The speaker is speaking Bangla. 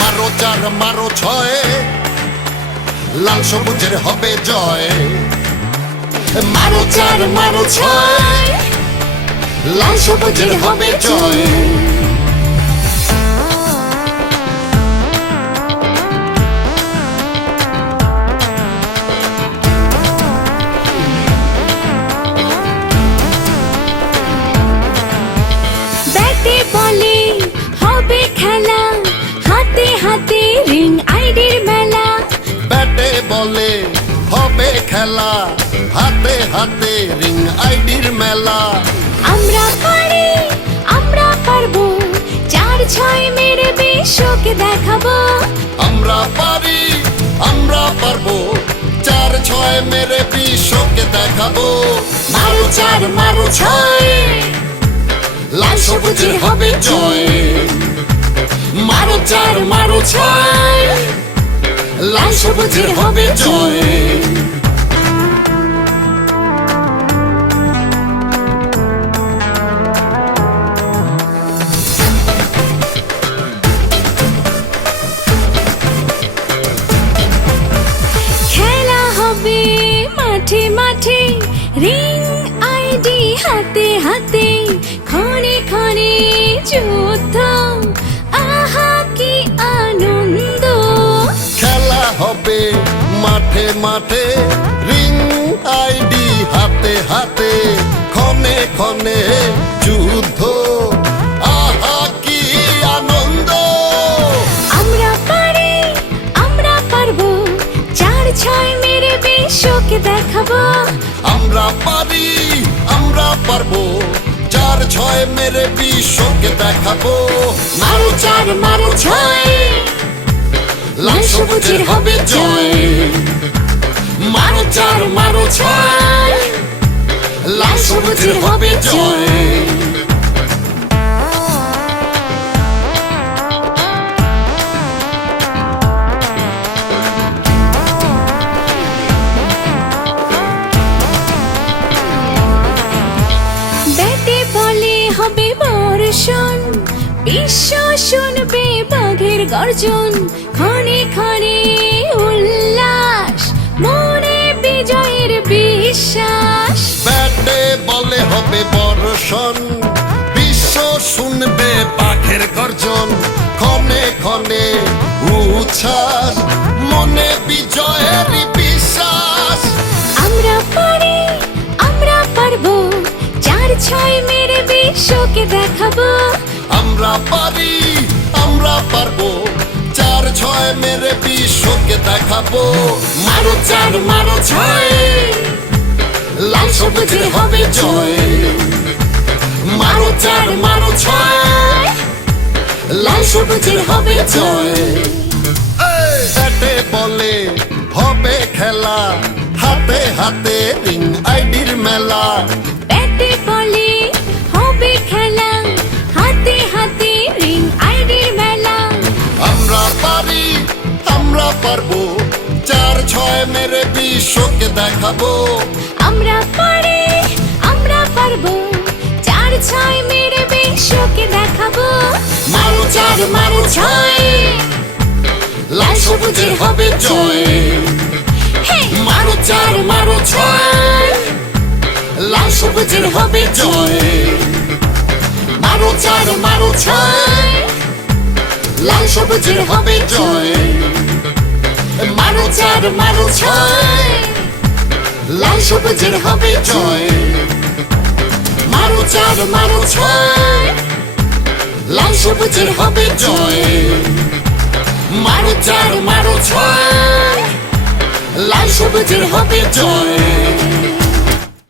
মারো চার মারো ছয়, লাল সবুজের হবে জয়। মারো চার মারো ছয়, লাল সবুজের হবে জয়। ব্যাটে বলে হবে খেলা, হাতে হাতে রিং আইডির মেলা। ব্যাটে বলে হবে খেলা, হাতে হাতে রিং আইডির মেলা। আমরা পারি আমরা পারবো, 4-6 মেরে বিশ্বকে দেখাবো। আমরা পারি আমরা পারবো, 4-6 মেরে বিশ্বকে দেখাবো। মারো চার মারো ছয়, লাল সবুজের হবে জয়। মারো চার মারো ছয়, লাল সবুজের হবে জয়। খেলা হবে মাঠে মাঠে, রিং আইডি হাতে হাতে, ক্ষণে ক্ষণে যুদ্ধ, আহা কি আনন্দ। খেলা হবে মাঠে মাঠে, রিং আইডি হাতে হাতে, ক্ষণে ক্ষণে যুদ্ধ, আহা কি আনন্দ। আমরা পারি আমরা পারবো, 4-6 মেরে বিশ্বকে দেখাবো। আমরা পারি আমরা পারবো, 4-6 মেরে বিশ্বকে দেখাবো। মারো চার মারো ছয়, লাল সবুজের হবে জয়। মারো চার মারো ছয়, লাল সবুজের হবে জয়। ব্যাটে বলে হবে বর্ষণ, বিশ্ব শুনবে বাঘের গর্জন। ক্ষণে ক্ষণে উল্লাস, মনে বিজয়ের বিশ্বাস। ব্যাটে বলে হবে বর্ষণ, বিশ্ব শুনবে বাঘের গর্জন। ক্ষণে ক্ষণে উচ্ছ্বাস, মনে বিজয়ের বিশ্বাস। আমরা পারি আমরা পারবো, 4-6 মেরে বিশ্বকে দেখাবো। আমরা পারি আমরা পারবো, 4-6 মেরে বিশ্বকে দেখাবো। মারো চার মারো ছয়, লাল সবুজের হবে জয়। মারো চার মারো ছয়, লাল সবুজের হবে জয়। ব্যাটে বলে হবে খেলা, হাতে হাতে রিং আইডির মেলা। ব্যাটে বলে হবে খেলা, হাতে হাতে রিং আইডির মেলা। আমরা পারি আমরা পারবো, 4-6 মেরে বিশ্বকে দেখাবো। আমরা পারি আমরা পারবো, 4-6 মেরে বিশ্বকে দেখাবো। মারো চার মারো ছয়, লাল সবুজের হবে জয়। মারো চার মারো ছয়, লাল সবুজের হবে জয়। মারো চার মারো ছয়, লাল সবুজের হবে জয়। মারো চার মারো ছয়, লাল সবুজের হবে জয়। মারো চার মারো ছয়, লাল সবুজের হবে জয়। মারো চার মারো ছয়, লাল সবুজের হবে জয়।